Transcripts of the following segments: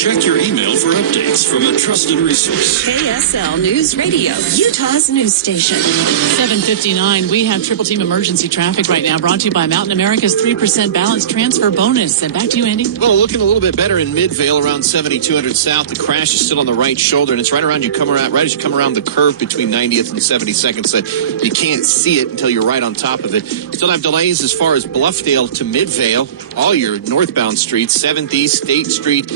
Check your email for updates from a trusted resource. KSL News Radio, Utah's news station. 7:59. We have Triple Team emergency traffic right now, brought to you by Mountain America's 3% balance transfer bonus. And back to you, Andy. Well, looking a little bit better in Midvale around 7200 South. The crash is still on the right shoulder, and it's right as you come around the curve between 90th and 72nd. So you can't see it until you're right on top of it. Still have delays as far as Bluffdale to Midvale. All your northbound streets, 7th East, State Street,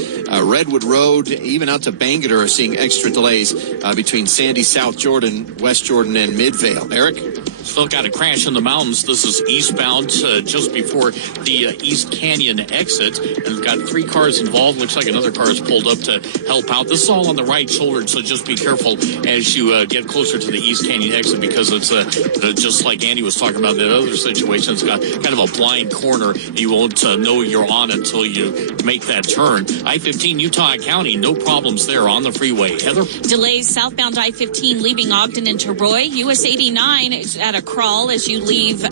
Redwood Road, even out to Bangerter are seeing extra delays between Sandy, South Jordan, West Jordan, and Midvale. Eric? Still got a crash in the mountains. This is eastbound just before the East Canyon exit. And we've got 3 cars involved. Looks like another car is pulled up to help out. This is all on the right shoulder, so just be careful as you get closer to the East Canyon exit, because it's just like Andy was talking about in the other situation. It's got kind of a blind corner. You won't know you're on until you make that turn. I-15 Utah County, no problems there on the freeway. Heather? Delays southbound I-15 leaving Ogden into Roy. US 89 is at a crawl as you leave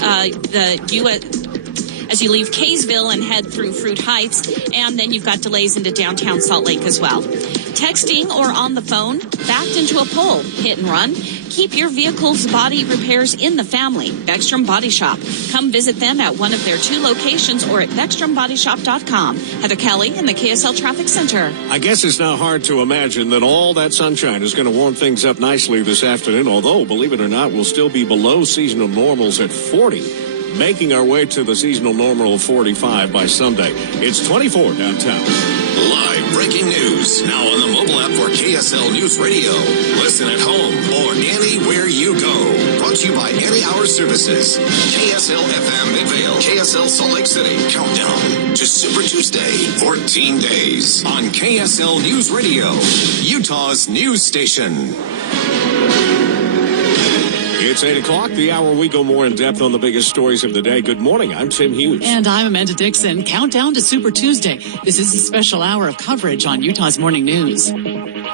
as you leave Kaysville and head through Fruit Heights. And then you've got delays into downtown Salt Lake as well. Texting or on the phone, backed into a pole, hit and run. Keep your vehicle's body repairs in the family. Beckstrom Body Shop. Come visit them at one of their 2 locations or at BeckstromBodyShop.com. Heather Kelly in the KSL Traffic Center. I guess it's not hard to imagine that all that sunshine is going to warm things up nicely this afternoon, although, believe it or not, we'll still be below seasonal normals at 40, making our way to the seasonal normal of 45 by Sunday. It's 24 downtown. Live breaking news now on the mobile app for KSL News Radio. Listen at home or anywhere you go. Brought to you by Any Hour Services. KSL FM Midvale, KSL Salt Lake City. Countdown to Super Tuesday. 14 days on KSL News Radio, Utah's news station. It's 8 o'clock, the hour we go more in depth on the biggest stories of the day. Good morning, I'm Tim Hughes. And I'm Amanda Dixon. Countdown to Super Tuesday. This is a special hour of coverage on Utah's Morning News.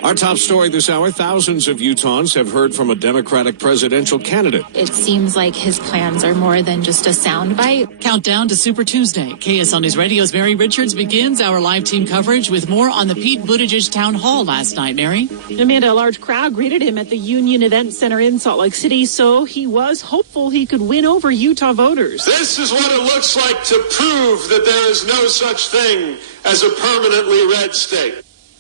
Our top story this hour, thousands of Utahns have heard from a Democratic presidential candidate. It seems like his plans are more than just a soundbite. Countdown to Super Tuesday. KSL News Radio's Mary Richards begins our live team coverage with more on the Pete Buttigieg town hall last night. Mary? Amanda, a large crowd greeted him at the Union Event Center in Salt Lake City, so he was hopeful he could win over Utah voters. This is what it looks like to prove that there is no such thing as a permanently red state.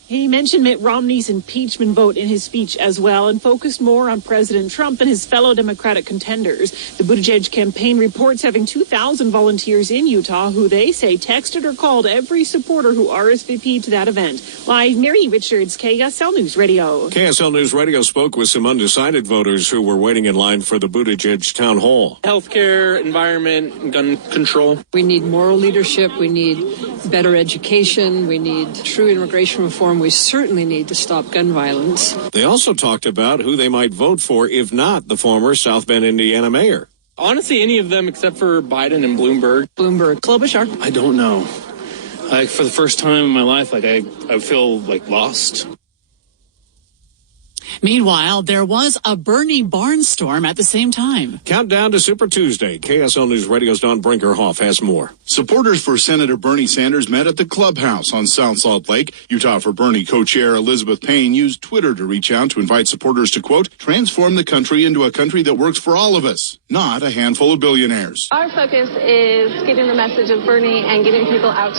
He mentioned Mitt Romney's impeachment vote in his speech as well and focused more on President Trump and his fellow Democratic contenders. The Buttigieg campaign reports having 2,000 volunteers in Utah who they say texted or called every supporter who RSVP'd to that event. Live, Mary Richards, KSL News Radio. KSL News Radio spoke with some undecided voters who were waiting in line for the Buttigieg town hall. Healthcare, environment, gun control. We need moral leadership. We need better education. We need true immigration reform. We certainly need to stop gun violence. They also talked about who they might vote for if not the former South Bend, Indiana mayor. Honestly, any of them except for Biden and Bloomberg. Klobuchar. I don't know. For the first time in my life, I feel lost. Meanwhile, there was a Bernie barnstorm at the same time. Countdown to Super Tuesday. KSL News Radio's Don Brinkerhoff has more. Supporters for Senator Bernie Sanders met at the clubhouse on South Salt Lake. Utah for Bernie co-chair Elizabeth Payne used Twitter to reach out to invite supporters to, quote, transform the country into a country that works for all of us, not a handful of billionaires. Our focus is getting the message of Bernie and getting people out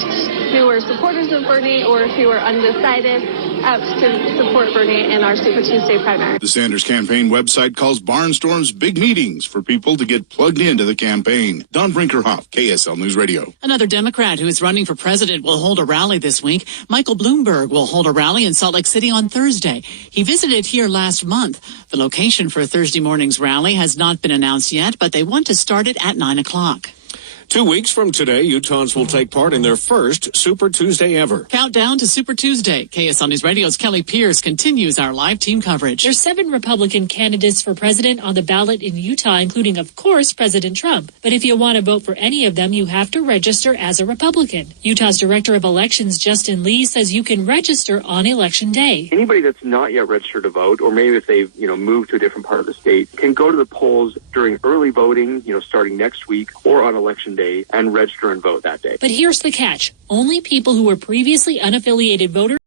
who are supporters of Bernie or who are undecided out to support Bernie in our Super Tuesday primary. The Sanders campaign website calls barnstorms big meetings for people to get plugged into the campaign. Don Brinkerhoff, KSL News Radio. Another Democrat who is running for president will hold a rally this week. Michael Bloomberg will hold a rally in Salt Lake City on Thursday. He visited here last month. The location for Thursday morning's rally has not been announced yet, but they want to start it at 9 o'clock. 2 weeks from today, Utahns will take part in their first Super Tuesday ever. Countdown to Super Tuesday. KSL News Radio's Kelly Pierce continues our live team coverage. There's 7 Republican candidates for president on the ballot in Utah, including, of course, President Trump. But if you want to vote for any of them, you have to register as a Republican. Utah's Director of Elections, Justin Lee, says you can register on Election Day. Anybody that's not yet registered to vote, or maybe if they've, moved to a different part of the state, can go to the polls during early voting, starting next week, or on Election Day, and register and vote that day. But here's the catch. Only people who were previously unaffiliated voters